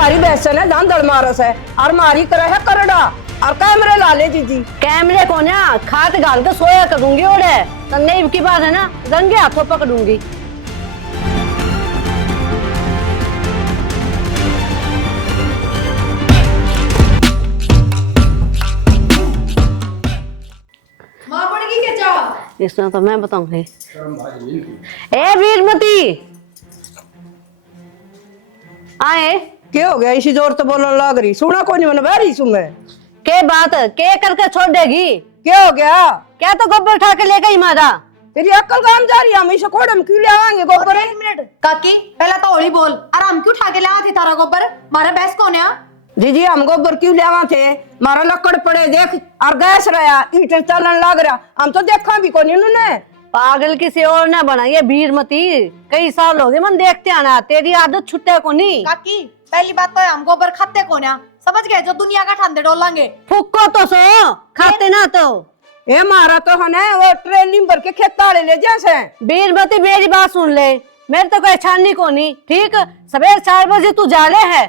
तारी बैसन है दांदड़ मारस है और मारी करे है करड़ा और कैमरे ला ले जीजी। कैमरे को ना खाट गाल के सोया करूंगी और तन्ने की बात है ना रंगे हाथों पकड़ूंगी। माँ पड़ेगी क्या चाह? इसमें तो मैं बताऊंगी। ए वीरमती आए क्या हो गया इसी जोर तो बोलने लग रही सुना कोई नहीं मन बहरी सुमे के बात के करके छोड़ देगी? क्या हो गया? क्या तो गोबर उठा के ले गई मारा। तेरी अक्ल काम जा रही है हम इसे कोड़े में क्यों ले आएंगे गोबर? एक मिनट काकी पहला तो होली बोल आराम क्यों उठा के लाया थी तारा गोबर मारा बैस कौन है? जीजी हम गोबर क्यों ले आवा थे मारा लकड़ पड़े देख और गैस रहा ईट चलन लग रहा हम तो देखा भी कोनी उन्होंने। पागल किसी और ने बनाई है वीरमती। कई साल हो गए मन देखते आना तेरी आदत छुट्टे को नहीं। काकी पहली बात तो है हम गोबर खाते कौन है समझ गए जो दुनिया का ठांडे डोलांगे फुक्को तो सो खाते ना तो। ये मारा तो है वो ट्रेनिंग भर के खेत ताड़े ले जैसे। वीरमती मेरी बात सुन ले मेरे तो कोई छाननी को नहीं ठीक सवेरे 4 बजे तू जा ले है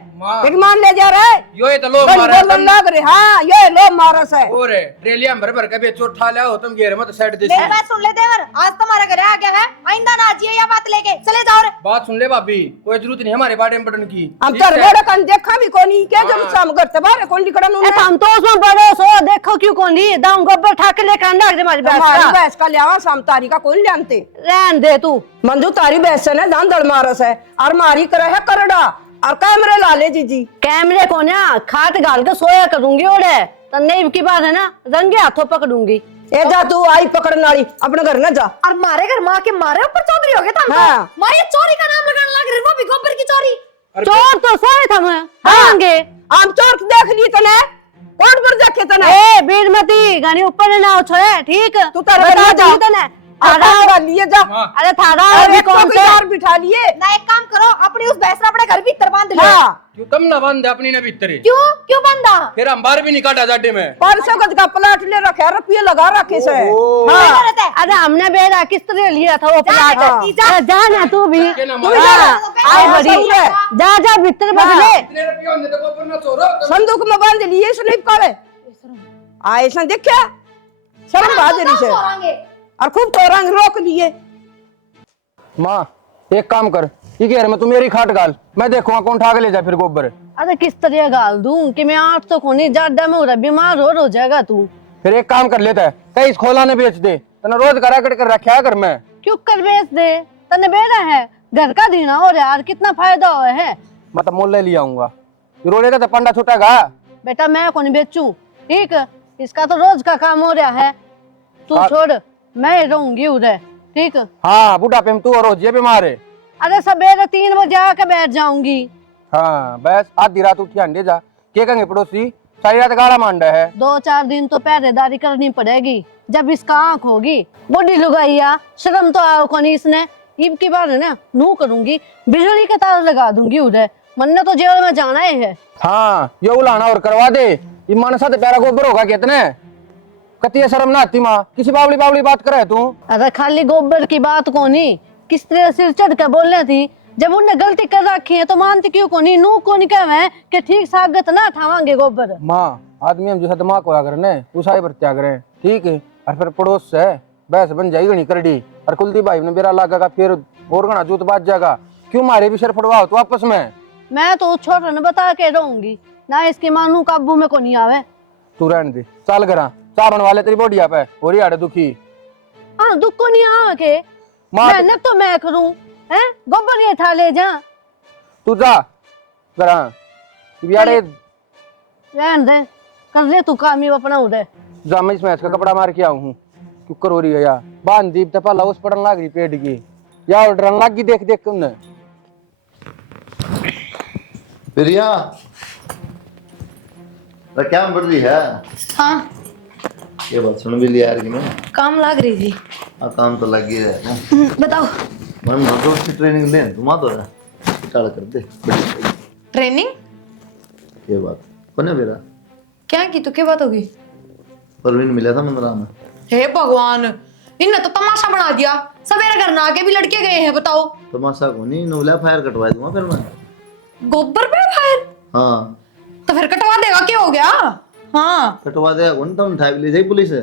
एक मान ले जा रहा है यो ये तो लो मारा बोल लग रहे हाँ ये लो मारा से और ट्रेलिया भर भर के बेचो उठा ले हो तुम घेर मत साइड दे मेरी बात सुन ले देवर आज तुम्हारे घर आ गया है आइंदा ना आजिए या बात लेके चले जाओ रे। बात सुन ले भाभी कोई जरूरत नहीं हमारे बारे में पढ़ने की। हम तर बड़ा कन देखा भी कोनी क्या जरूरत हम करते बारे कौन लिखड़ा नु हम तो उसमें बड़े सो देखो क्यों को नहीं दाऊं गोबर उठा के लेकर अंडा हमारी हमारी भैंस का लियावा शाम तारी का कौन जानते रहन दे तू। मंजू तारी बैसन है दांदड़ मारस है और मारी करे है करड़ा और कैमरे ला ले जीजी। कैमरे को ना खाट गाल के सोया करूंगी और तन्ने की बात है ना रंगे हाथों पकड़ूंगी। ए जा तू आई पकड़ने वाली अपने घर न जा। और मारे घर माँ के मारे ऊपर चौधरी हो गए था हाँ। माँ ये चोरी का नाम लगाने लग रही वो भी गोबर की चोरी। चोर तो सोए थे मैं आएंगे हम चोर देख ली तने कौन पर देखे तने ए वीरमती गानी ऊपर ना उछले ठीक तू तारे घर न जा तने थारा लिए जा। अरे थारा अरे अभी कौन से यार बिठा लिए ना एक काम करो अपनी उस भैंस अपने घर भीतर बांध लो। हाँ क्यों तुम ना बंद अपनी ना भीतर क्यों क्यों बंदा? फिर हम बाहर भी नहीं काटा जाडे में 500 गज का प्लाट ले रखे रुपये लगा रखे से। हाँ। अरे हमने बेरा किस तरह लिया था वो प्लाट जा ना तू भी के ना तू भी मारा। जा आई हाँ, बड़ी सही है। जा भीतर बदले इतने रुपये होने तो गोबर ना चोरो संदूक में बांध लिए इसे नहीं करे ऐसा देखा शर्म बाजरी से और खूब तो रंग रोक लिए। माँ एक काम कर ये घेर में तू मेरी खाट गाल मैं देखूंगा कौन उठा के ले जा फिर गोबर। अरे किस तरह गाल दूं कि मैं 800 को नहीं ज्यादा में हो रहा बीमार हो जाएगा तू। फिर एक काम कर लेता है कहीं खोला ने बेच दे तना रोज करा कर रखा कर मैं क्यों कर बेच दे तने बेरा है घर का देना हो रहा यार कितना फायदा हुआ है। मतलब मोल ले आऊंगा रोलेगा तो पंडा छुटेगा। बेटा मैं को नहीं बेचूं ठीक इसका तो रोज का काम हो रहा है तू छोड़ मैं रहूंगी उधर ठीक। हाँ बुढ़ापे में तू और रोज ये बीमार है। अरे सवेरे 3 बजे आके बैठ जाऊंगी। हाँ बस आधी रात उठी अंडे जा के कहेंगे पड़ोसी सारी रात गाड़ा मांडा है। 2-4 दिन तो पहरेदारी करनी पड़ेगी जब इसका आंख होगी बूढ़ी लुगाइया शर्म तो आओ को नहीं इसने ईब की बात है ना नू करूंगी बिजली के तार लगा दूंगी उधर मन्ने तो जेल में जाना है। हाँ ये उलाना और करवा दे ये मनसा तो प्यारा गोबर होगा कितने कती शर्म ना आती माँ किसी बावली बावली बात करे तू। अरे खाली गोबर की बात को नहीं किस तरह सिर चढ़ कर बोलने थी जब उनने गलती कर रखी है तो मानती क्यों को नहीं नू को नहीं कहे कि ठीक सागत ना ठावांगे गोबर। माँ आदमी हम जैसा दिमाग होया करने उसा ही बरत्या करें ठीक है और फिर पड़ोस से बहस बन जाएगी नहीं करडी और कुलदीप भाई ने बेरा लागेगा फिर और गणा जूत बाज जाएगा क्यों मारे भी सिर फड़वाओ तो आपस में। मैं तो छोटे ने बता के रहूंगी ना इसकी मानू काबू में को नहीं आवे। तू रहने दे चल करा साबन वाले तेरी बोडिया पे हो रही आड़े दुखी। हाँ दुख को नहीं आके मेहनत तो मैं करूं हैं गोबर ये ठा ले जा तू जा करा बियाड़े रहन दे कर ले तू काम ही अपना उधर जा मैं इस मैच का कपड़ा मार के आऊं हूं क्यों कर हो रही है यार बांध दीप तपा उस पड़न लाग रही पेट की या और रंग लाग गई देख देख के उन्हें। प्रिया क्या बढ़ रही है? हाँ ये बात सुन भी लिया यार कि मैं काम लग रही थी। हाँ काम तो लग गया है बताओ मन रोज की ट्रेनिंग ले तुम तो है चल कर दे ट्रेनिंग ये बात कौन है मेरा क्या की तो क्या बात होगी? परवीन मिला था मंदरा में। हे भगवान इनने तो तमाशा बना दिया सवेरे घर ना आके भी लड़के गए हैं बताओ। तमाशा को नहीं नूला फायर कटवा दूंगा फिर मैं। गोबर पे फायर हाँ तो फिर कटवा देगा, क्या हो गया? हाँ, कटवा देगा कौन? तुम उठा के ले जाए पुलिस है।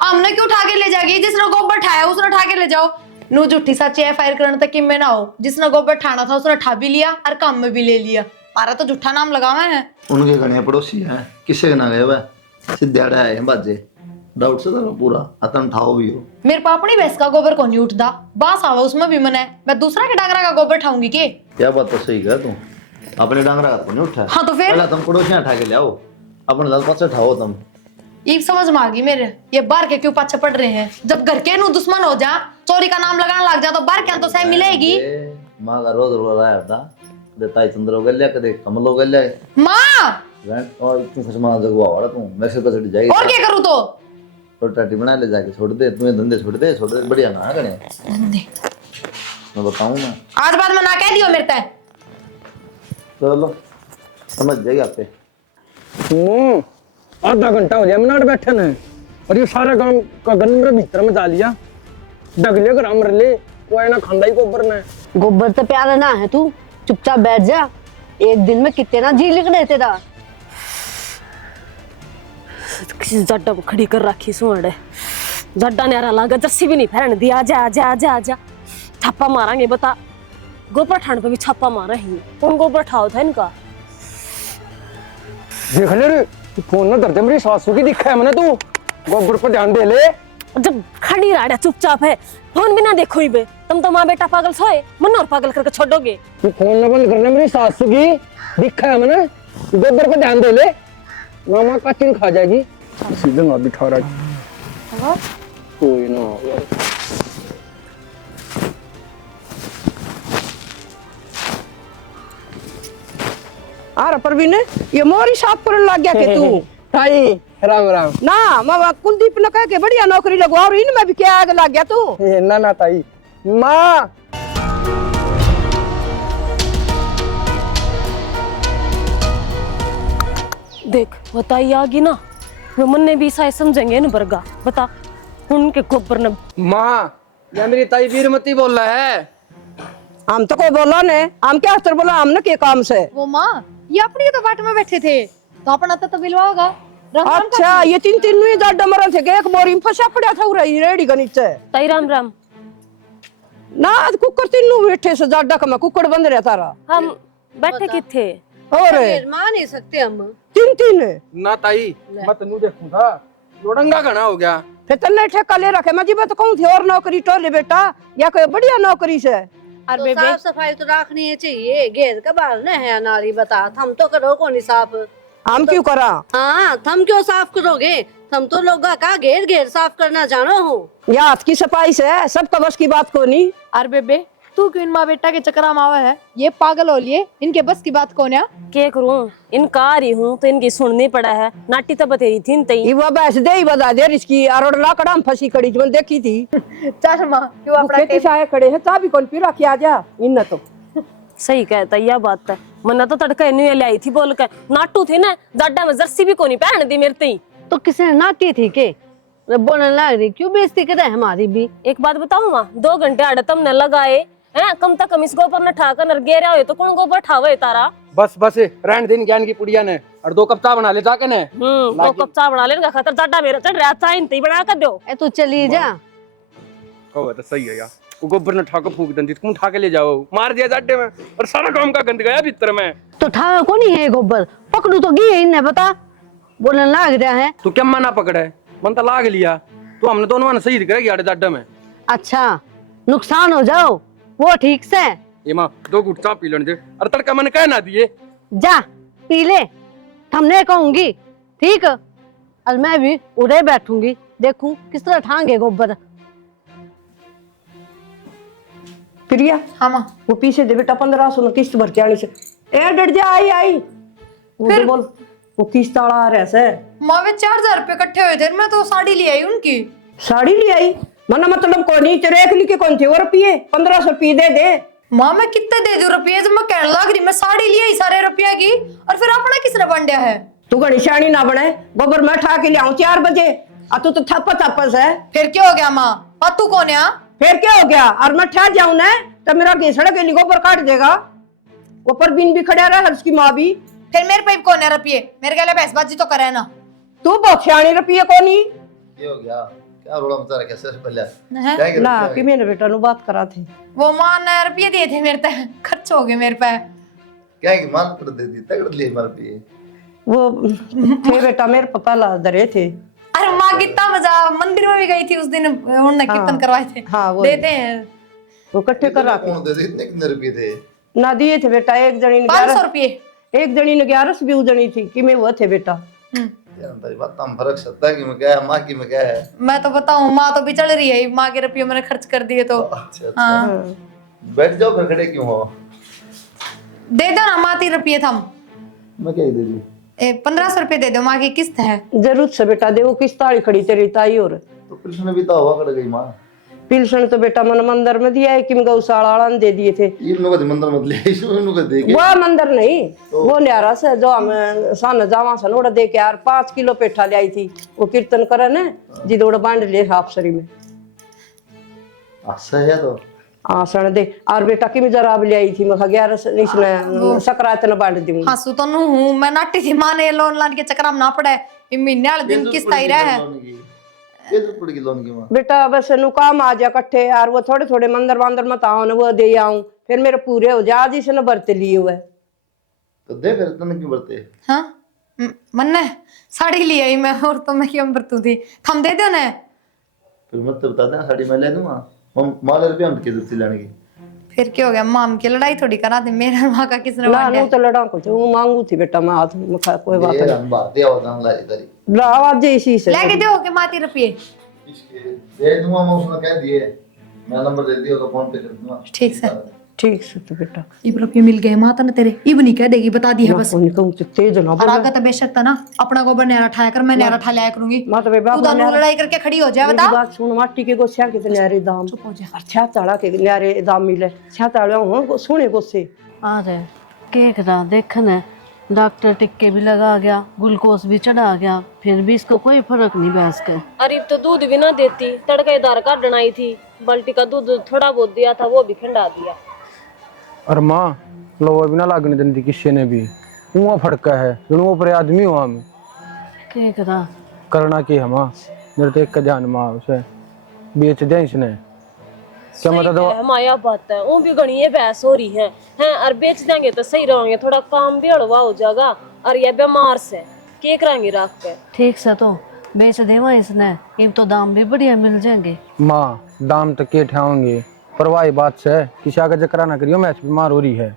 हमने क्यों उठा के ले जाएगी? जिसने गोबर ठाया उसने उठा के ले जाओ। नु झूठी सच्ची एफआईआर करने तक में ना हो। जिसने गोबर ठाना था उसने ठा भी लिया और काम में भी ले लिया। हमारा तो झूठा नाम लगावा है। उनके घने पड़ोसी हैं, किससे के ना गए वह सीधे आड़े आए हैं बाजे। डाउट से तो पूरा अतन ठाओ भी हो। मेरे पाप अपनी भैंस का गोबर को नहीं उठता, बास आवा उसमें भी मन है। मैं दूसरा के डांगरा का गोबर ठाऊंगी के? क्या बात तो सही कहा तू, अपने डांगरा का तो नहीं उठा। हाँ तो फिर पहले तुम पड़ोसियां उठा के ले आओ, अपने दल पास उठाओ तुम। ये समझ में आ गई मेरे, ये बाहर के क्यों पाछे पड़ रहे हैं। जब घर के नु दुश्मन हो जा, चोरी का नाम लगाना लग जा, तो बाहर क्या तो सह मिलेगी। माँ का रोज रो रहा था, कदे ताई चंद्र हो गया, कदे कमल हो गया। माँ और इतनी खुशमा जगवा वाला तू मेरे से चढ़ जाएगी। और क्या करूँ तो टाटी बना ले जाके छोड़ दे, तुम्हें धंधे छोड़ दे बढ़िया ना करे। मैं बताऊं ना, आज बाद में ना कह दियो मेरे तय। चलो समझ जाएगी आपसे। आधा घंटा हो गया मिनट बैठे ने और ये सारा काम का गंदर भीतर में डाल लिया। डगले ग्राम रले कोई ना खांदा ही गोबर ने। गोबर तो प्यारा ना है, तू चुपचाप बैठ जा। एक दिन में कितने ना जी लिख रहे तेरा। किसी जड्डा को खड़ी कर रखी सुन जड्डा ने लागा जर्सी भी नहीं फैरन दिया। आजा आजा आजा आजा छापा मारेंगे बता। गोबर ठाण पे भी छापा मारा ही। कौन गोबर ठाओ था इनका? देख ले रे, फोन ना करते मेरी सासू की दिखा है मैंने। तू गोबर पर ध्यान दे ले। जब खड़ी राड़ा चुपचाप है, फोन भी ना देखो ही बे। तुम तो माँ बेटा पागल सोए, मन और पागल करके छोड़ोगे। तू फोन ना बंद करना, मेरी सासू की दिखा है मैंने। गोबर पर ध्यान दे ले, मामा का चिन खा जाएगी। सीधे ना बिठा रहा कोई ना। अरे परवीन, ये मोरी साफ करने लग गया के तू? ताई राम राम। ना मैं कुलदीप ने कह के बढ़िया नौकरी लगवा, और इनमें भी क्या आग लग गया तू? ना ना ताई माँ। देख बताइए आगे ना, वो मन ने भी शायद समझेंगे न बरगा। बता उनके गोबर ने। माँ या मेरी ताई वीरमती बोल रहा है। हम तो कोई बोला ने, हम क्या अस्तर बोला हमने के काम से। वो माँ ये अपनी तो बाट में बैठे थे, तो अपना तो बिलवा होगा। अच्छा ये तीन तीन नुई जाडा मरन थे, एक बोरी में फंसा पड़ा था उरे रेडी के नीचे। ताई राम राम। ना कुकर तीनों बैठे से जाडा का मैं कुकर बंद रहा तारा। हम बैठे कि थे और मान नहीं सकते हम। तीन तीन ना ताई मैं तेनू देखूंगा, लोड़ंगा घना हो गया। फिर तन्ने ठेका ले रखे, मैं जी मैं तो कहूं थी और नौकरी टोले बेटा, या कोई बढ़िया नौकरी से। तो साफ सफाई तो रखनी है चाहिए। घेर का बाल न है नारी, बता थम तो करो कौन साफ। हम क्यों करा? हाँ थम क्यों साफ करोगे? थम तो लोग का घेर घेर साफ करना जानो हो। या हाथ की सफाई से सबका बस की बात को नहीं। अरे बेबे तू क्यों इन माँ बेटा के चक्कर में आवा है? ये पागल हो लिए, इनके बस की बात कौन है? क्या करूं, इनका आ रही हूँ तो इनकी सुननी पड़ा है। नाटी तो बतेरी थी तई। वो बस दे ही बता दे इसकी और लाकड़ा में फंसी कड़ी जो देखी थी। चल माँ क्यों अपना खेती से आए खड़े हैं, चाबी कौन पी रखी आ जा इन तो। सही कहता यह बात है। मन्ना तो तड़का इन्हें ले आई थी बोल कर। नाटू थे ना जाडा में जर्सी भी कोनी पहन दी मेरे तई। तो किसने नाटी थी के बोलने लग रही, क्यों बेइज्जती करे हमारी भी? एक बात बताऊं माँ, 2 घंटे आड़े तुमने लगाए हैं, कम तक कम इस गोबर न ठाकर नर गेरा हो तो कौन गोबर ठावे तारा। बस बस रहन दिन ज्ञान की पुड़िया ने और 2 कप चाय बना ले जाके ने। 2 कप चाय बना लेने का खतर जाडा मेरा चढ़ रहा चाय नहीं बना कर दो। ए तू चली जा। ओ तो सही है यार, वो गोबर ने ठाकर फूक दंदी, तुम उठा के ले जाओ, मार दिया जाड्डे में और सारा काम का गंद गया भीतर में। तो ठावे को नहीं है गोबर, पकड़ू तो गई इन्हें बता। बोलने लग रहा है। तू क्या मना पकड़े, मन तो लाग लिया। तो हमने दोनों ने सही करेगी आड़े जाड्डे में। अच्छा नुकसान हो जाओ वो ठीक से। ये माँ 2 घुट चाय पी लेने दे, और तड़का मैंने कह ना दिए। जा पी ले, हमने कहूंगी ठीक। और मैं भी उड़े बैठूंगी, देखूं किस तरह ठांगे गोबर। प्रिया हाँ माँ वो पीछे दे बेटा 1500 किस्त भर के आनी से। ए डर जा आई आई फिर बोल वो किस्त वाला आ रहा से। माँ वे 4000 रुपए इकट्ठे हुए थे, मैं तो साड़ी ले आई उनकी। साड़ी ले आई मना मतलब को नहीं तेरे एक लिखे कौन थे वो रुपये 1500 रुपये दे दे। माँ मैं कितने दे दूं रुपये? जब मैं कहने लग रही मैं साड़ी ले आई सारे रुपया की, और फिर अपना किसने बंडिया है? तू घनी शानी ना बने, गोबर मैं उठा के ले आऊं 4 बजे आ तू तो थप्पस है। फिर क्या हो गया माँ? और तू कौन है? फिर क्या हो गया? और मैं ठहर जाऊं ना तो मेरा घीसड़ा के लिए गोबर काट देगा। वो परवीन भी खड़ा रहा, उसकी माँ भी। फिर मेरे पे कौन है रुपये, मेरे गले भैंसबाजी तो करे ना। तू बहुत सियाणी रुपये को नहीं ये हो गया क्या रोड़ा मचा रखा सर पहले हैं? क्या ना कि मैंने बेटा नु बात करा थी। वो मां ने रुपये दिए थे मेरे पे, खर्च हो गए मेरे पे। क्या है कि मान कर दे दी तगड़ लिए मार पिए वो थे बेटा मेरे को पहला दरे थे। अरे माँ कितना मजा, मंदिर में भी गई थी उस दिन, उन्होंने कीर्तन करवाए थे। हाँ, वो देते हैं वो इकट्ठे कर रखे कौन दे दे इतने कितने रुपए थे ना दिए थे बेटा। एक जनी ने 500 रुपये। एक जनी ने 11 भी जनी थी कि मैं वो थे बेटा। यार तेरी बात हम फर्क सकता है कि मैं क्या है माँ की मैं क्या है। मैं तो बताऊं, माँ तो बिचड़ रही है, माँ के रुपये मैंने खर्च कर दिए तो। अच्छा अच्छा हाँ बैठ जाओ फिर खड़े क्यों हो। दे दो ना माँ 3 रुपये थम। मैं क्या दे दी 1500 रुपये दे दो, माँ की किस्त है। जरूर से बेटा दे, वो किस ताड़ी खड़ी तेरी ताई। और तो कृष्ण भी तो हुआ कर गई माँ। पिलसन तो बेटा मन मंदिर में दिया है कि मैं गौशाला वाला ने दे दिए थे। ये लोग मंदिर मत ले इसमें लोग देखे वो मंदिर नहीं, वो न्यारा से जो हम सान जावा सन ओड़ा दे के यार 5 किलो पेठा ले आई थी। वो कीर्तन करे ने जिदोड़ बांध ले हाफसरी में। अच्छा है तो हाँ सण दे। और बेटा की मैं जरा ले आई थी, मैं 11 इसने सकरात न बांध दूंगी। हाँ सुतो नु हूँ मैं, नाटी थी माँ ने लोन लान के चक्कर में ना पड़े, ये महीने वाले दिन किस्त आई रहा है। कैसे पड़ गई लोन की माँ। बेटा बस नु काम आ जा कट्ठे यार, वो थोड़े थोड़े मंदिर वांदर मत आओ न वो दे आऊं, फिर मेरे पूरे हो जा जिसे न बरते लिए हुए। तो दे फिर तने क्यों बरते। हाँ मन्ने साड़ी ले आई मैं, और तो मैं क्यों बरतू थी, थम दे दो ना। फिर मत तो बता देना साड़ी मैं ले दूंगा माल रुपया हम के दूसरी लाने की। फिर क्या हो गया, माम की लड़ाई थोड़ी करा दी, मेरा माँ का किसने ना बांटा नु तो लड़ा को जो मांगू थी बेटा मैं हाथ में कोई बात ये नहीं। हम बात दिया होता लाई तारी ला आवाज दे इसी से लेके दो के माँ 3 रुपये। इसके दे दूंगा मैं उसने कह दिए मैं नंबर दे दिया तो फोन पे कर दूंगा। ठीक से ठीक से तो बेटा इब रुपये मिल गए माता ने तेरे, इब नहीं कह देगी, बता दी है बस। कोई कहूं तो तेज ना और बोल। आगे तो बेशक था ना, अपना गोबर न्यारा ठाया कर, मैं न्यारा ठा लिया करूंगी। मां तो बेबा तू दानू लड़ाई करके खड़ी हो जाए, मेरी बता। बात सुन, माटी के गोसिया के न्यारे दाम चुप हो जा। अच्छा ताड़ा के न्यारे दाम मिले। अच्छा ताड़ा हो सोने गोसे। अरे केक रहा देखना, डॉक्टर टिक्के भी लगा गया, ग्लूकोज भी चढ़ा गया, फिर भी इसको कोई फर्क नहीं बैस के। अरे तो दूध भी ना देती, तड़केदार का डनाई थी, बाल्टी का दूध थोड़ा बहुत दिया था वो भी खंडा दिया। और माँ लोहा भी ना लागने देती किसी ने भी, वो फड़का है दोनों ऊपर आदमी हो हम केक रहा करना की हम मेरे तो एक का ध्यान माँ उसे बेच दिया इसने। क्या मतलब है, माया बात है, वो भी गणी बहस हो रही है हैं, और बेच देंगे तो सही रहेंगे, थोड़ा काम भी अड़वा हो जाएगा, और ये बीमार से के कराएंगे रख के। ठीक से तो बेच देवा इसने, इन तो दाम भी बढ़िया मिल जाएंगे। माँ दाम तक के ठाओगे पर वही बात से किसी आगे चक्रा ना करियो, मैच बीमार हो रही है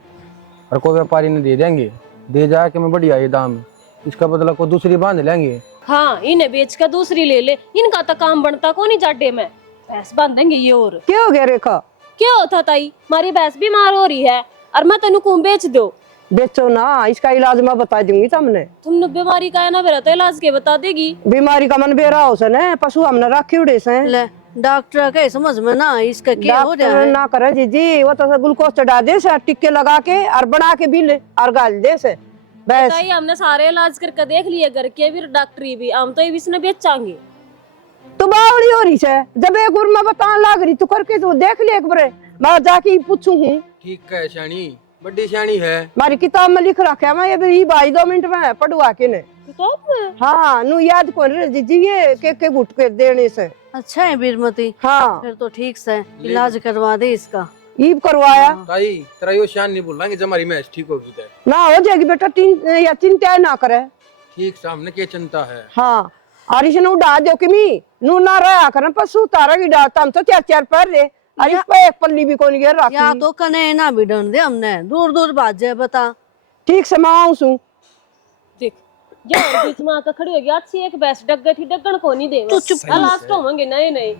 और कोई व्यापारी ने दे देंगे, दे जाए कि मैं बढ़िया ये दाम, इसका बदला को दूसरी बांध लेंगे। हाँ इन्हें बेच कर दूसरी ले ले, इनका तो काम बनता को नहीं जाडे में, भैंस बांध देंगे ये। और क्या हो गया रेखा? क्या होता ताई, हमारी भैंस बीमार हो रही है और मैं तेन को बेच दो। बेचो ना, इसका इलाज मैं बता दूंगी तुमने। तुमने बीमारी का है ना बेरा तो इलाज के बता देगी। बीमारी का मन बेरा हो सने, पशु हमने रखे उड़े से। ले डॉक्टर के समझ में ना इसका क्या हो रहा डॉक्टर है। ना करे जी, वो तो ग्लूकोज चढ़ा दे से, टिक्के लगा के और बना के बिल और गाल दे से बस। ताई हमने सारे इलाज करके देख लिए, घर के भी डॉक्टरी भी, हम तो इसने बेचांगे। तो बावड़ी हो रही है, जब एक उर में बताने लाग रही, तू करके तू देख ले एक बार, मैं जाके पूछू हूँ। ठीक है श्याणी, बड़ी श्याणी है। हमारी किताब में लिख रखा है, मैं ये भी भाई 2 मिनट में पढ़वा के ने। हाँ नु याद कौन रे जीजी, ये के गुट के देने से। अच्छा है बीरमती, हाँ फिर तो ठीक से इलाज करवा दे इसका। ईब करवाया ताई तेरा यो श्यान नहीं बोल रहा कि जब हमारी मैच ठीक होगी तो ना हो जाएगी बेटा, या चिंता ना करे। ठीक सामने क्या चिंता है। हाँ और इसने उड़ा दो कि मी नू ना रहा कर पशु तारा की डालता, हम तो 4-4 पैर रे, और इस पे एक पल्ली भी कौन गिर रखी। या तो कने ना भी डन दे, हमने दूर दूर बात जाए बता। ठीक से मैं आऊं सू। देख यार बीच में आकर खड़ी हो गई, अच्छी एक भैंस डग गई थी, डगन को नहीं देवा। तू चुप कर। लास्ट होंगे नहीं नहीं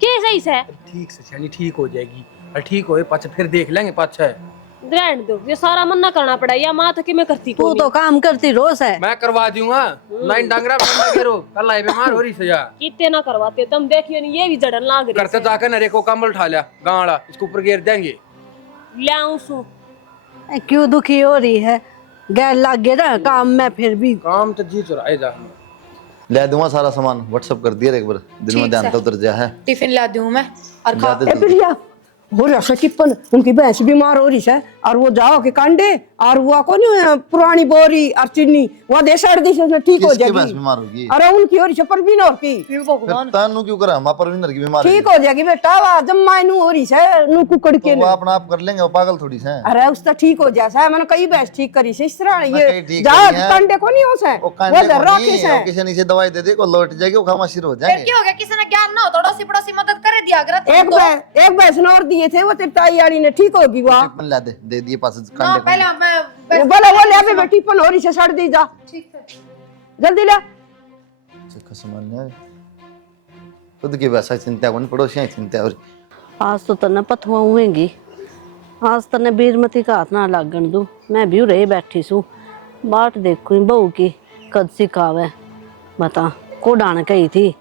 के सही से ठीक से श्यानी ठीक हो जाएगी, और ठीक होए पाछे फिर देख लेंगे पाछे। रहने दो, ये सारा मन्ना करना पड़ा, या माँ तो कि मैं करती तू तो काम करती रोज है। मैं करवा दूंगा, लाइन डांगरा बंदा करो, कल आई बीमार हो रही से यार। कितने ना करवाते तुम, देखियो नहीं ये भी जड़न लाग रही करते जाकर नरे को कम्बल उठा लिया गाड़ा, इसको ऊपर गिर देंगे। लाऊं सु क्यों दुखी हो रही है, गैर लग गया ना काम में, फिर भी काम तो जी चुराए जा। ले दूंगा सारा सामान, व्हाट्सएप कर दिया एक बार, दिन में ध्यान तो उतर जा है। टिफिन ला दूं मैं और खा। जाते ए प्रिया हो रहा है टिप्पन, उनकी भैंस बीमार हो रही है और वो जाओ के कांडे और वो कौन पुरानी बोरी और चीनी वो दे सड़ दी से ठीक हो किसकी जाएगी। भैंस बीमार होगी? अरे उनकी हो रही है परवीन और की हे भगवान, फिर तानू क्यों करा? मां परवीनर की बीमार ठीक हो जाएगी बेटा। वो जम्मा नू हो रही है नू कुकड़ के तो वो अपना आप कर लेंगे, वो पागल थोड़ी से हैं। अरे उसका ठीक हो जैसा है, मैंने कई भैंस ठीक करी से इस तरह मैं ये कहीं ठीक जाओ करी है। कांडे को नहीं हो से वो वो कांडे को जर्रा नहीं, के वो से किसी ने से दवाई दे दी को लौट जाएगी, वो खामोशी हो फिर जाएंगे। क्या हो गया? किसी ने ज्ञान ना हो तो अड़ोसी पड़ोसी मदद करे दिया अगर एक भैंस ने और दिए थे वो तिरताई वाली ने ठीक होगी वो टिप्पन ला दे दिए पास ना कांडे पहले को। मैं वो बोला वो ले अभी टिप्पन हो रही है सड़ दी जा ठीक है। जल्दी ले। कसम ने खुद की वैसा चिंता कौन, पड़ोसियां चिंता और आज तो तने पथवा हुएंगी, आज तने बीरमती का हाथ ना लागण दू। मैं भी रही बैठी सू बाट देखू बहू की कद सिखावे। बता को डाण कही थी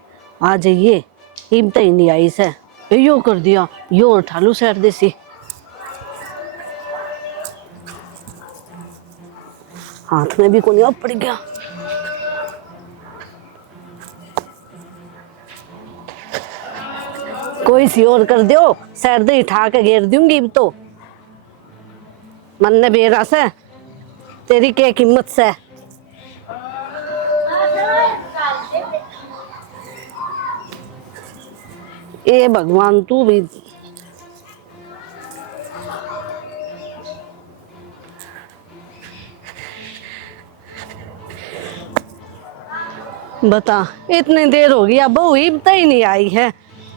आ जाइए, हिम्मत ही नहीं आई से यो कर दिया, यो उठालू सैर देसी। हाथ में भी कोनी अब पड़ गया। कोई सी और कर दो, सैर दे उठा के घेर दूंगी तो। मन ने बेरा से तेरी के कीमत से। ए भगवान तू भी बता, इतनी देर हो गई अब बहू हिम्मत ही नहीं आई है।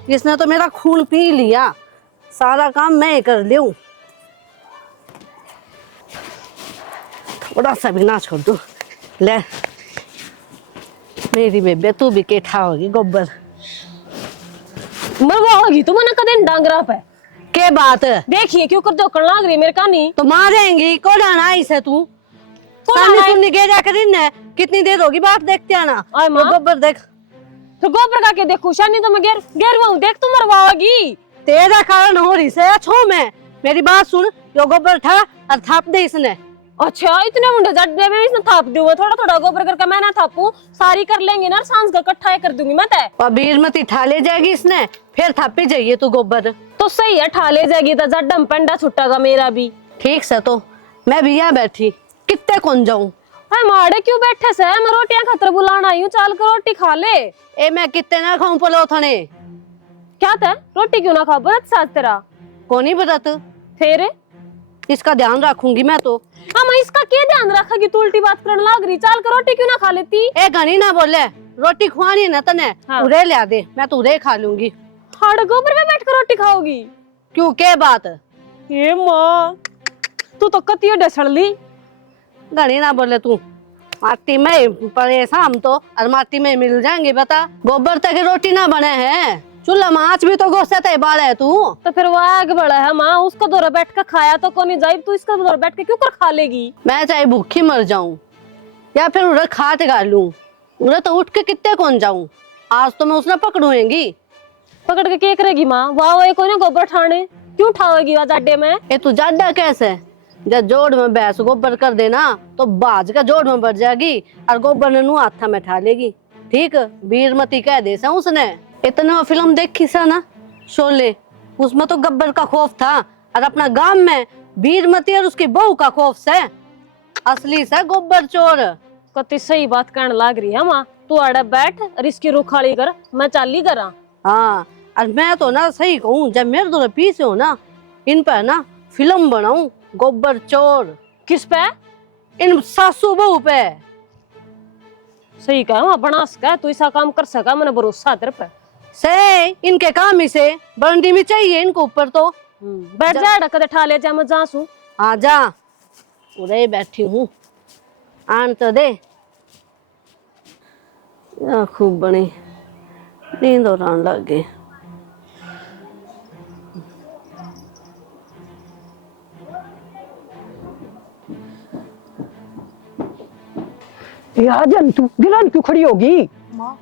इसने तो मेरा खून पी लिया, सारा काम मैं ही कर लूं। थोड़ा सा भी ना छोड़ दू। ले मेरी बेबे तू भी केठा होगी गोबर मरवाओगी तुम ना कदे डांगरा पे। के बात देखिए क्यों कर दो लाग रही है मेरे कहानी। तो मारेंगी को डाना आई से तू कौन सामने आना है? सुनने के जा कर इन्ने कितनी देर होगी बात देखते आना। आए माँ। वो गोबर देख तो गोबर का के देखू शानी तो मैं गेर गेरवा हूं, देख तुम मरवाओगी। तेरा कारण हो रही से छो मैं। मेरी बात सुन, यो गोबर था और थाप दे इसने। अच्छा इतने मुंडे जड्डे में इसने थाप दूंगा, थोड़ा थोड़ा गोबर करके मैं ना थापू, सारी कर लेंगे ना सांस का इकट्ठा कर दूंगी मैं तय। और बीरमती ठा ले जाएगी इसने, फिर थापी जाइए तू गोबर। तो सही है ठा ले जाएगी तो जड्डम पेंडा छुट्टा मेरा भी। ठीक से तो मैं भी यहाँ बैठी कितने कौन जाऊं। हाय माड़े क्यों बैठे से? मैं रोटियां खतर बुलाना आई हूँ, चाल कर रोटी खा ले। ए मैं कितने ना खाऊं पलोथने। क्या था रोटी क्यों ना खा? व्रत साथ तेरा कोनी व्रत, फिर इसका ध्यान रखूंगी मैं तो। हाँ मैं इसका क्या ध्यान रखेगी? तू उल्टी बात करने लग रही, चाल कर रोटी क्यों ना खा लेती? ए घनी ना बोले, रोटी खुआनी है ना तने। हाँ। उरे लिया दे, मैं तो उरे खा लूंगी। हाड़ गोबर में बैठ कर रोटी खाओगी? क्यों के बात? ये माँ तू तो कतिया डसड़ ली। घनी ना बोले तू, माटी में परेशान हम तो और माटी में मिल जाएंगे। बता गोबर तक रोटी ना बने हैं, चूल्हा माच भी तो गोश्त है बाल है तू। तो फिर वो आग बड़ा है माँ, उसका दौरा बैठ कर खाया तो कौन जाए, तू इसका दौरा बैठ के क्यों कर खा लेगी? मैं चाहे भूखी मर जाऊं या फिर उधर खाट गा लूं, उधर तो उठ के कितने कौन जाऊं। आज तो मैं उसने पकड़ूंगी। पकड़ के क्या करेगी माँ? वाह वो कोई ना गोबर ठाने क्यों उठाओगी वह जाड्डे में? ये तू जाडा कैसे? जब जोड़ में भैंस गोबर कर देना तो बाज का जोड़ में बढ़ जाएगी और गोबर ने हाथा में ठा लेगी। ठीक बीरमती कह दे सा उसने। इतना फिल्म देखी सा ना शोले, उसमें तो गब्बर का खौफ था और अपना गांव में बीरमती और उसकी बहू का खौफ से। असली से गोबर चोर। कति सही बात कहने लग रही है माँ। तू अड़े बैठ और इसकी रुखाली कर, मैं चाली करा। हाँ और मैं तो ना सही कहूँ, जब मेरे दो पीछे हो ना इन पर ना फिल्म बनाऊं गोबर चोर। किस पे? इन सासू बहू पे। सही कहा वहाँ बना सका, तू ऐसा काम कर सका, मैंने भरोसा तेरे पे। से इनके काम ही से बंडी में चाहिए इनको ऊपर तो। बैठ जा कदे ठा ले जा, मैं जासू। आ जा, उधर बैठी हूँ, आन तो दे। या खूब बनी नींद और आने लग गई। जन तू गिलन क्यों खड़ी होगी? माँ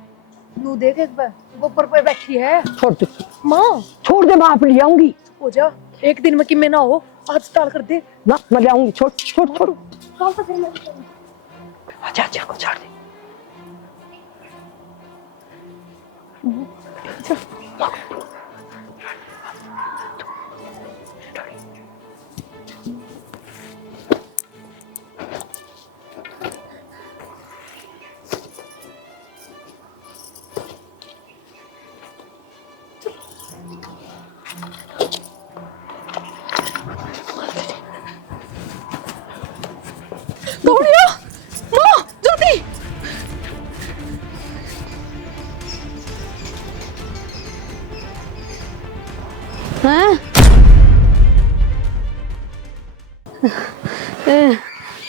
नू देख एक बार गोबर पे बैठी है। छोड़ दे माँ छोड़ दे, मैं आप ले आऊंगी हो जा, एक दिन में कि मैं ना हो, आज टाल कर दे। ना, मैं ले आऊंगी। छोड़ छोड़ छोड़, कल तो फिर मैं अच्छा अच्छा को छोड़ दे। हैं?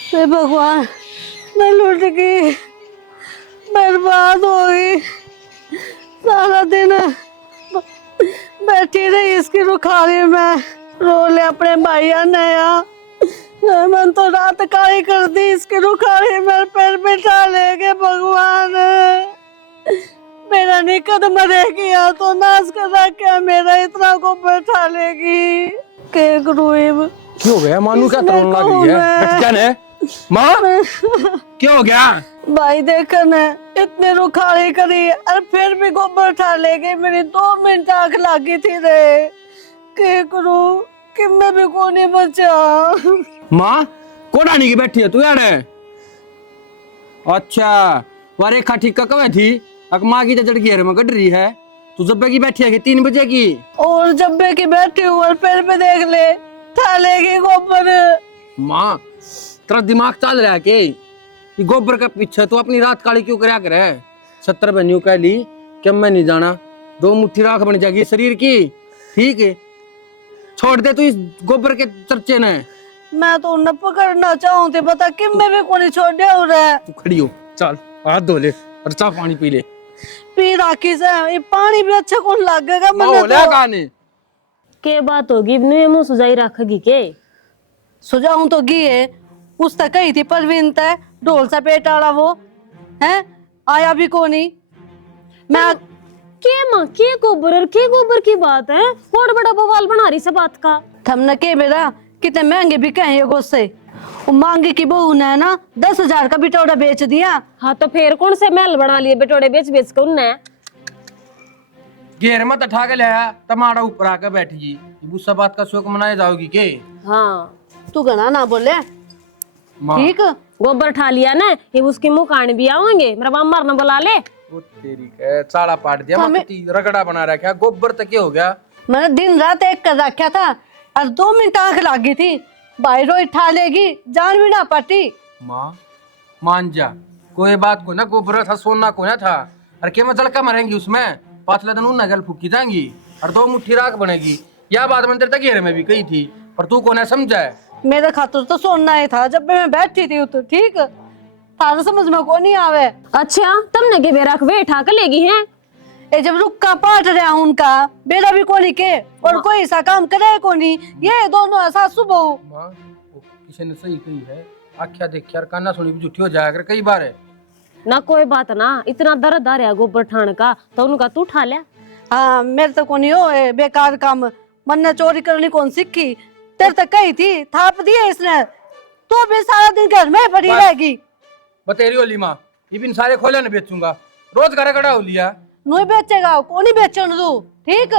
हे भगवान, मैं लुट गई, बर्बाद हो गई। सारा दिन बैठी रही इसकी रुखारी में, रो ले अपने भाइया ने यार। मैं तो रात काली कर दी इसकी रुखारी में, पैर बिठा लेगे भगवान। मेरा निकट मरेगी या तो नाश कर रखा, मेरा इतना को बैठा लेगी के गुरुइब। क्यों हो गया मानू, क्या तरोड़ लग रही है? क्या ने माँ, क्या हो गया? भाई देखा ने इतने रुखाड़ी करी और फिर भी गोबर उठा ले गई। मेरी 2 मिनट आंख लगी थी रे, के करूं कि मैं भी को नहीं बचा। माँ कोडानी की बैठी है तू यार? अच्छा वो रेखा ठीक कब थी? अक माँ की जड़ घेर में कट रही है, तू जब की बैठी है 3 बजे की? और जब की बैठी हूँ और फिर भी देख ले उठा लेगी गोबर। माँ तेरा दिमाग चल रहा है के? ये गोबर का पीछे तू अपनी रात काली क्यों करया करे? 70 बनियों कह ली कि मैं नहीं जाना, 2 मुट्ठी राख बन जाएगी शरीर की, ठीक है? छोड़ दे तू इस गोबर के चर्चे ने। मैं तो उन्हें पकड़ना चाहूँ थे, पता कि मैं भी कोई छोड़े हो रहा है। तू खड़ी हो, चल हाथ धो ले और चाह पानी पी ले। पी राखी से ये पानी भी अच्छा कौन लगेगा हो ले गाने के बात होगी, इब्ने मुंह सुजाई रखेगी के? सुझाऊ तो गी है, उस तक कही थी परवीन तय ढोल सा पेट आड़ा वो है, आया भी को नहीं। मैं के माँ के गोबर की बात है? बहुत बड़ा बवाल बना रही से बात का। थमने के मेरा कितने महंगे बिके हैं ये गोसे। वो मांगे की बहू ने ना 10,000 का बिटौड़ा बेच दिया। हाँ तो फिर कौन से महल बना लिए बिटोड़े बेच बेच के उनने? घेर मत उठा के लाया, टमाटर ऊपर आकर बैठ गई। गुस्सा बात का शौक मनाए जाओगी के? हाँ तू गना ना बोले ठीक। गोबर उठा लिया ना, ये उसके मुंह कान भी आवेंगे, मेरा बाम मारना बुला ले। वो तेरी के चाड़ा पाट दिया, मैं रगड़ा बना रखा गोबर तक हो गया। मैंने दिन रात एक कर रखा था और 2 मिनट आंख लगी थी, बाहरों उठा लेगी, जान भी ना पाती। माँ मान जा, कोई बात को ना, गोबर था सोना को ना था, और क्या मजल का मरेंगी उसमें? 5 दिन उन नगल फूकी जाएंगी और 2 मुट्ठी राख बनेगी। यह बात मंदिर तक घेरे में भी कही थी, पर तू को ना समझा है। मेरे खातर तो सोना ही था जब मैं बैठी थी तो ठीक, तारा समझ में को नहीं आवे। अच्छा तुमने के बेरा वे उठा के लेगी हैं? ए जब रुक्का पाट रहा उनका बेरा भी कोनी के और कोई ऐसा काम करे कोनी, ये दोनों सासू बहू। माँ वो किसी ने सही कही है, आख्या देख यार काना सुनी भी झूठी हो जाया कर कई बार है ना। कोई बात ना, इतना दर्द आ रहा गोबर ठाण का तो उनका तू उठा लिया। हाँ मेरे तो कोनी हो बेकार काम, मन ने चोरी करनी कौन सीखी? तेरे तक कही थी, थाप दिया इसने, तो भी सारा दिन घर में पड़ी रहेगी। बतेरी होली माँ, ये बिन सारे खोले न बेचूंगा, रोज घर खड़ा हो लिया। नहीं बेचेगा, को नहीं बेचन तू ठीक?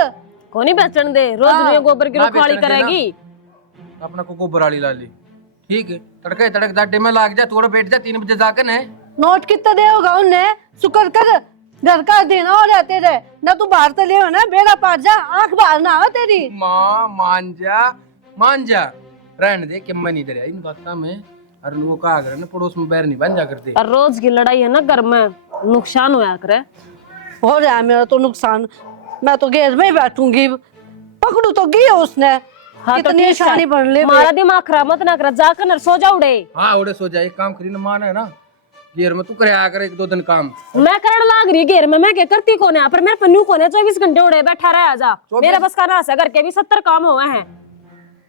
को नहीं बेचन दे, रोज हाँ, गोबर की रुखाड़ी करेगी। अपना को गोबर वाली ला ली, ठीक है? तड़के तड़क दाटे में लाग जा, थोड़ा बैठ जा 3 बजे जाकर ने। नोट कितना दे होगा उन्हें? शुक्र कर घर का देना हो रहा तेरे ना, तू बाहर तो ले हो ना, बेड़ा पाट जा, आंख बाहर ना हो तेरी। माँ मान जा रहने दे कि मैं नहीं डरा इन बातों में, और लोगों का आग्रह ना पड़ोस में बैर नहीं बन जा करते। और रोज की लड़ाई है ना, घर में नुकसान होया करे। हो रहा है मेरा तो नुकसान, मैं तो घेर में ही बैठूंगी, पकड़ू तो गई उसने। हाँ कितनी निशानी बन ले, हमारा दिमाग खराब मत ना कर, जाकर न सो जा उड़े। हाँ उड़े सो जा, एक काम करी ना मान है ना, घेर में तू करे आकर 1-2 दिन काम। मैं करने लाग रही घेर में, मैं क्या करती कौन है? पर मेरे पन्नू कौन है 24 घंटे उड़े बैठा रहा जा, मेरा बस का ना घर के भी 70 काम हुए हैं।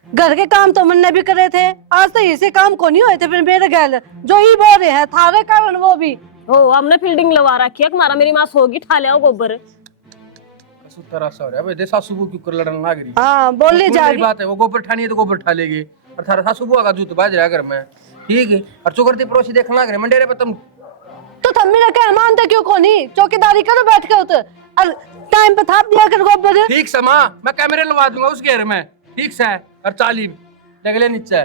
घर के काम तो मैंने भी करे थे, आज तो इसे काम को नहीं हुए थे। फिर मेरे गैल जो ही बोल रहे हैं थारे कारण वो भी हो, हमने फील्डिंग लगा रखी है, हमारा मेरी माँ सोगी ठा ले गोबर। सुतरा सा हो रहा है भाई, देखा सुबह क्यों कर लड़न लाग रही। हाँ बोलने जा रही बात है, वो गोबर ठानी है तो गोबर ठा लेगी, और थारा सा सुबह का जूत बाज रहा घर में, ठीक है? और चुकरती पड़ोसी देखने लग रहे मंडेरे पे तुम तो थम्मी ने क्या मानते क्यों को नहीं? चौकीदारी करो बैठ के उतर और टाइम पे थाप दिया कर गोबर। ठीक समा, मैं कैमरे लगा दूंगा उस घेर में, ठीक से? और चाली लगले नीचे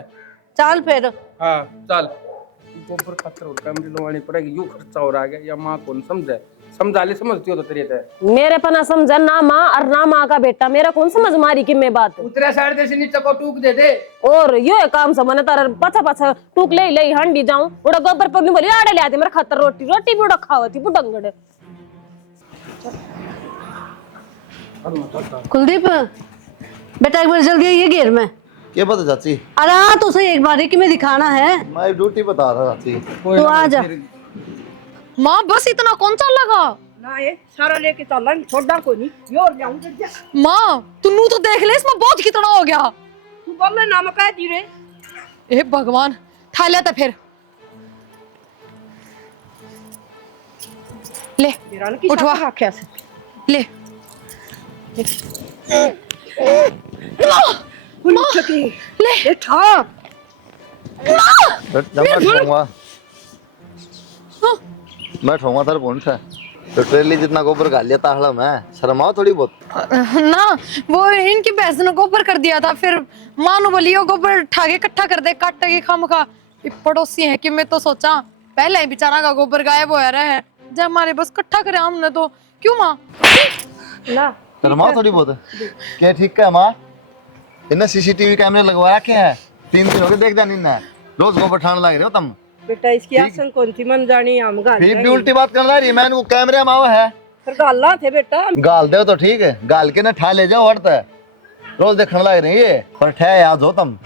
चल फिर। हाँ चल, गोबर खतर और कैमरे लगवानी पड़ेगी, यूं खर्चा हो रहा है या माँ कौन समझे? समझा ले, समझती हो तो तेरे ते मेरे पना समझा ना माँ और ना माँ का बेटा, मेरा कौन समझ मारी कि मैं बात उतरे साइड दे से नीचे को टूक दे दे। और यो काम समझ तार पछा टूक ले हंडी जाऊं उड़ा गोबर पर नहीं बोली आड़े ले आती मेरा खतर रोटी भी उड़ा खावती बुडंगड़। कुलदीप बेटा एक बार जल्दी आइए घेर में। क्या पता चाची, अरे हाँ तो सही, एक बार कि मैं दिखाना है मैं ड्यूटी बता रहा चाची। तो आ जा। माँ बस इतना कौन सा लगा? ना ये सारा लेके चल छोड़ा को नहीं योर जाऊंगा। माँ तू तो देख ले, इसमें बहुत कितना हो गया। तू बोल नमक है जीरे। ए भगवान, खा लिया था फिर। ले उठवा, रखा से ले ले ठा मैं ठोंगा, मैं ठोंगा तेरे कौन सा तो ट्रेली जितना गोबर खा लिया ताहला मैं, शर्म आओ थोड़ी बहुत। ना वो इनकी भैंस ने गोबर कर दिया था, फिर मानो बोली वो गोबर उठा के इकट्ठा कर दे काट के खाम खा। पड़ोसी है कि मैं तो सोचा पहले ही बेचारा का गोबर गायब हो रहा है, जब हमारे बस इकट्ठा करे हमने तो क्यों माँ। ना शर्म आओ थोड़ी बहुत। क्या ठीक है माँ, इन्हें सीसीटीवी कैमरे लगवाया क्या है? 3 दिन हो गए देख जानी इन्हें, रोज गोबर ठान लग रहे हो तुम। बेटा इसकी आसन कौन थी मन जानी हम गाल फिर भी उल्टी बात करना रही, मैंने वो कैमरे में आवा है। फिर गाला थे बेटा। गाल दे तो ठीक है, गाल के ना ठा ले जाओ हटता है, रोज देखने लग रही है पर ठह याद हो तुम।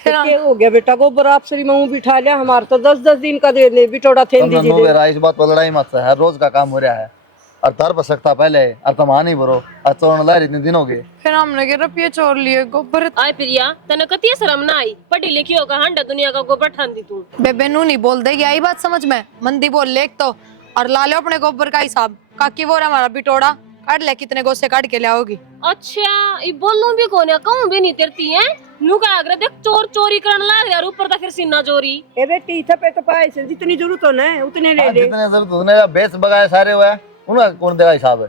फिर क्या हो गया बेटा, गोबर आप सरी महू बिठा लिया, हमारे तो 10-10 दिन का दे बिटोड़ा थे इस बात पर लड़ाई मत है, रोज का काम हो रहा है और तर बसकता पहले और तुम आ नहीं बरो और चोर ला इतने दिन हो गए। फिर हमने के रुपये चोर लिए गोबर। आय प्रिया तने कती शर्म ना आई, पढ़ी लिखी होगा हंडा दुनिया का गोबर ठान दी तू। बेबे नू नहीं बोल देगी, आई बात समझ में, मंदी बोल ले एक तो, और ला लो अपने गोबर का हिसाब। काकी वो रहा हमारा बिटोड़ा, काट ले कितने गोसे काट के ले आओगी। अच्छा ये बोलूं भी कौन है, कहूं भी नहीं तेरती है नू का आगरा देख चोर चोरी करने लग रहा, ऊपर तक फिर सीना चोरी। ए बेटी इथे पे तो पैसे जितनी जरूरत हो ना उतने ले ले। जितने जरूरत उतने बेच बगाए सारे हुए उनका कौन देगा हिसाब है?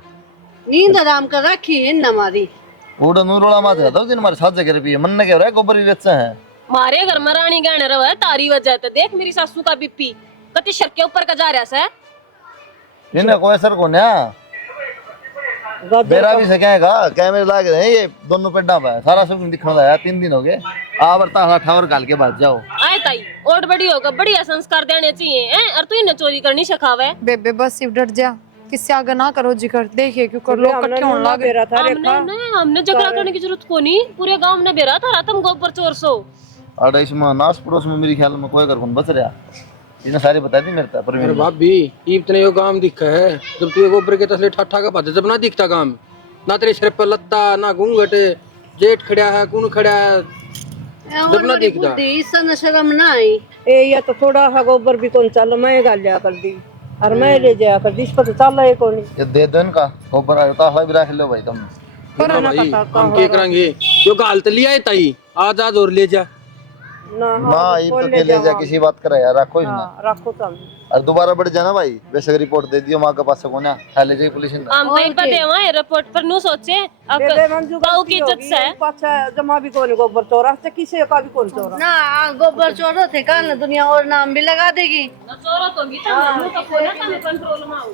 नींद आराम कर रखी है न हमारी। उड़ा नूरोला मात रहता दिन हमारे साथ जगह रुपये मन ने कह रहा है गोबर ही बेचते हैं। मारे घर में रानी गहने रवा तारी वजह तो देख मेरी सासू का बीपी कति शर के ऊपर का जा रहा है। इन्हें कोई असर कौन है? बेरा भी सकेगा, कैमरे लाग रहे हैं ये दोनों पेड़ा पे, सारा सब दिखने लगा। 3 दिन हो गए, आवर ताहला ठावर गाल के भाग जाओ। आए ताई और बड़ी होगा, बढ़िया संस्कार देने चाहिए हैं, और तू इन्हें चोरी करनी सिखावे। बेबे बस सिर्फ डर जा, किससे आगे ना करो जिक्र, देखिए क्यों कर लोग इकट्ठे होने लगे। हमने झगड़ा करने की जरूरत को नहीं, पूरे गांव ने बेरा था तुम गोबर चोर सो। और इसमें नास पड़ोस में मेरे ख्याल में कोई कर कौन बच रहा, इन्हें सारी बता दी मेरे पर। अरे भाभी इतने यो काम दिखा है, जब तू ये गोबर के तसले ठाठा का पाते जब ना दिखता काम, ना तेरे सिर पर लत्ता ना घूंघट, जेठ खड़ा है कौन खड़ा है जब ना दिखता। इससे शर्म ना आई। ए या तो थोड़ा सा गोबर भी कौन चल, मैं गाल लिया कर दी और मैं ले जाया कर दी, इस पर तो चल है कौन। ये दे दो इनका गोबर आयो ताहला भी रख लो भाई तुम। ना भाई हम क्या करेंगे, यो गाल तो लिया है ताई, आज आज और ले जा ना ना ये तो के ले जा, किसी बात करे यार, रखो इसमें रखो तुम। और दोबारा बढ़ जाना भाई, वैसे रिपोर्ट दे दियो मां के पास से कोना खा ले जाए पुलिस ने। हम तो पर देवा है रिपोर्ट पर नु सोचे अब गांव की इज्जत से पाछा जमा भी कौन गोबर चोरा तो किसे का भी कौन चोरा ना गोबर चोरो थे कल दुनिया और नाम भी लगा देगी। चोरा तो भी तो कंट्रोल में आओ।